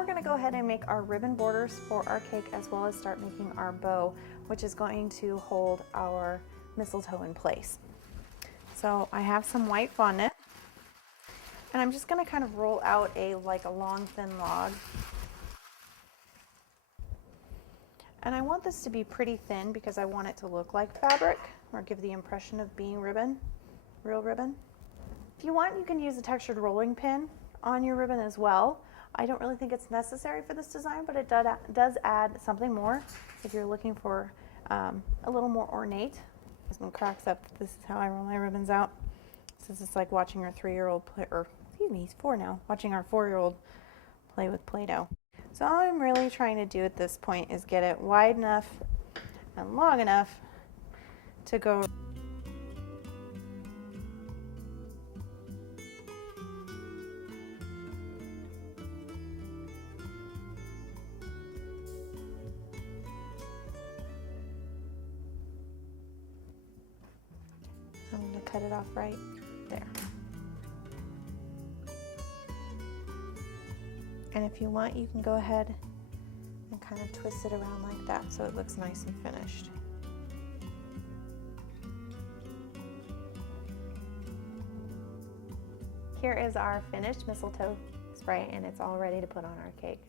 we're going to go ahead and make our ribbon borders for our cake, as well as start making our bow, which is going to hold our mistletoe in place. So I have some white fondant, and I'm just going to kind of roll out a long thin log. And I want this to be pretty thin because I want it to look like fabric or give the impression of being ribbon, real ribbon. If you want, you can use a textured rolling pin on your ribbon as well. I don't really think it's necessary for this design, but it does add something more if you're looking for a little more ornate. This one cracks up. This is how I roll my ribbons out. This is like watching our 3-year-old play, or excuse me, he's 4 now, watching our 4-year-old play with Play-Doh. So all I'm really trying to do at this point is get it wide enough and long enough to go. I'm going to cut it off right there. And if you want, you can go ahead and kind of twist it around like that so it looks nice and finished. Here is our finished mistletoe spray, and it's all ready to put on our cake.